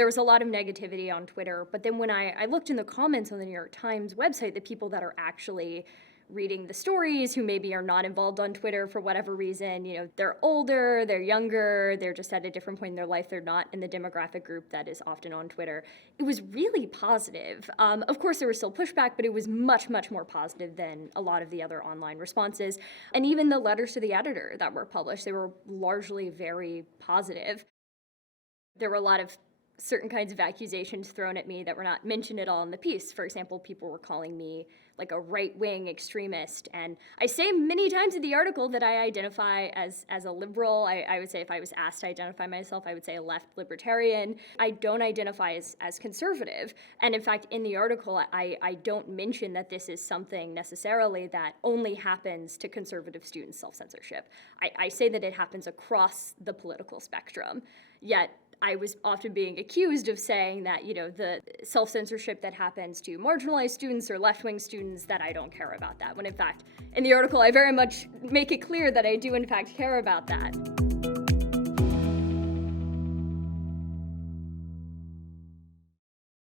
there was a lot of negativity on Twitter. But then when I looked in the comments on the New York Times website, the people that are actually reading the stories, who maybe are not involved on Twitter for whatever reason, they're older, they're younger, they're just at a different point in their life, they're not in the demographic group that is often on Twitter. It was really positive. Of course, there was still pushback, but it was much, much more positive than a lot of the other online responses. And even the letters to the editor that were published, they were largely very positive. There were a lot of certain kinds of accusations thrown at me that were not mentioned at all in the piece. For example, people were calling me like a right-wing extremist. And I say many times in the article that I identify as a liberal. I would say if I was asked to identify myself, I would say a left libertarian. I don't identify as conservative. And in fact, in the article, I don't mention that this is something necessarily that only happens to conservative students' self-censorship. I say that it happens across the political spectrum. Yet, I was often being accused of saying that, the self-censorship that happens to marginalized students or left-wing students, that I don't care about that. When in fact, in the article, I very much make it clear that I do in fact care about that.